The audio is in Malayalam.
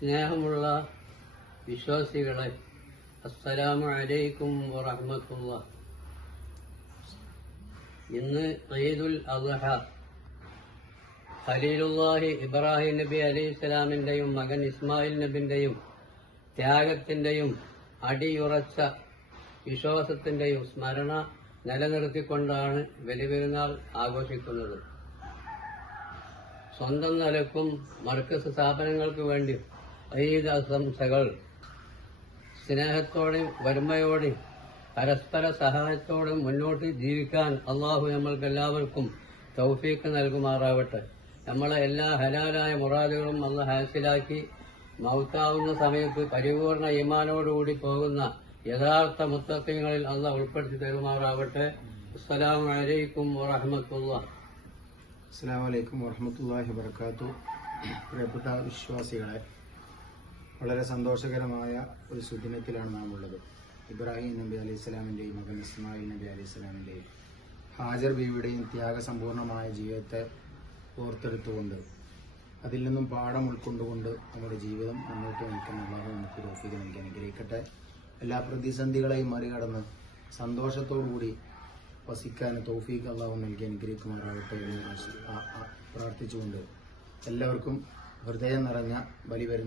സ്നേഹമുള്ള വിശ്വാസികളെ, അസ്സലാമു അലൈക്കും വറഹ്മത്തുള്ളാഹ്. ഇന്ന് ഈദുൽ അദ്ഹ, ഖലീലുല്ലാഹി ഇബ്രാഹിം നബി അലൈഹിസ്സലാമിന്റെയും മകൻ ഇസ്മായിൽ നബിന്റെയും ത്യാഗത്തിന്റെയും അടിയുറച്ച വിശ്വാസത്തിന്റെയും സ്മരണ നിലനിർത്തിക്കൊണ്ടാണ് ബലിപെരുന്നാൾ ആഘോഷിക്കുന്നത്. സ്വന്തം നിലക്കും മർക്കസ് സ്ഥാപനങ്ങൾക്ക് വേണ്ടി ഈദ് ആശംസകൾ. സ്നേഹത്തോടെയും ഒരുമയോടെയും പരസ്പര സഹായത്തോടും മുന്നോട്ട് ജീവിക്കാൻ അള്ളാഹു നമ്മൾക്കെല്ലാവർക്കും തൗഫീഖ് നൽകുമാറാവട്ടെ. നമ്മളെ എല്ലാ ഹലാലായ മുറാദുകളും അള്ളാഹ് ഹാസിലാക്കി മൗത്താവുന്ന സമയത്ത് പരിപൂർണ ഈമാനോടുകൂടി പോകുന്ന യഥാർത്ഥ മുത്തഖീങ്ങളിൽ അള്ളാഹ് ഉൾപ്പെടുത്തി തരുമാറാവട്ടെ. അസ്സലാമു അലൈക്കും വറഹ്മത്തുള്ളാഹി. അസ്സലാമു അലൈക്കും വറഹ്മത്തുള്ളാഹി വബറകാതുഹു. പ്രിയപ്പെട്ട വിശ്വാസികളെ, വളരെ സന്തോഷകരമായ ഒരു സുദിനത്തിലാണ് നാം ഉള്ളത്. ഇബ്രാഹിം നബി അലൈഹിസ്സലാമിന്റെയും മകൻ ഇസ്മായിൽ നബി അലൈഹിസ്സലാമിന്റെയും ഹാജർ ബീവിയുടെയും ത്യാഗസമ്പൂർണമായ ജീവിതത്തെ ഓർത്തെടുത്തുകൊണ്ട് അതിൽ നിന്നും പാഠം ഉൾക്കൊണ്ടുകൊണ്ട് നമ്മുടെ ജീവിതം മുന്നോട്ട് നയിക്കുന്ന അല്ലാഹു നമുക്ക് തൗഫീഖ് നൽകി അനുഗ്രഹിക്കട്ടെ. എല്ലാ പ്രതിസന്ധികളെയും മറികടന്ന് സന്തോഷത്തോടുകൂടി വസിക്കാൻ തൗഫീഖ് അല്ലാഹു നൽകി അനുഗ്രഹിക്കുമാറാകട്ടെ എന്ന് പ്രാർത്ഥിച്ചുകൊണ്ട് എല്ലാവർക്കും ഹൃദയം നിറഞ്ഞ ബലിപെരുന്നാൾ